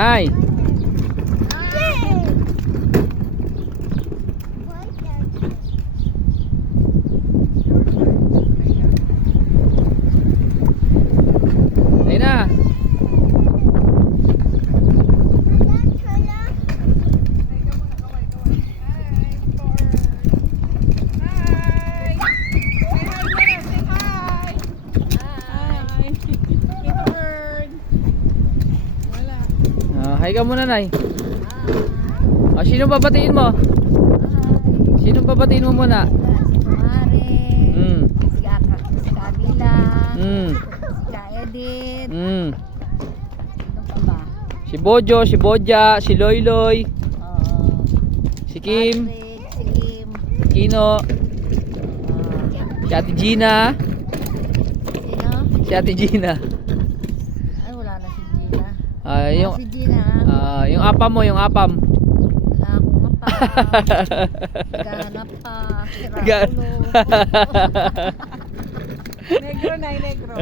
Nay. Ayun na. Hi ka muna, Nay. Sino babatiin mo? Sino babatiin mo muna? Mare, Mm. si Kabila, Mm. si Edith, Mm. ano pa ba? Si Bojo, si Bodja, si Loyloy, si Kim, Patrick, si Kim, si Kino, si Ate Gina, sino? si Ate Gina. Ay, wala na si Gina. Yung Si Gina, yung apam mo, yung apam. wala akong mapa. Naghahanap pa. Sira Ga- ulo. Negro na, negro.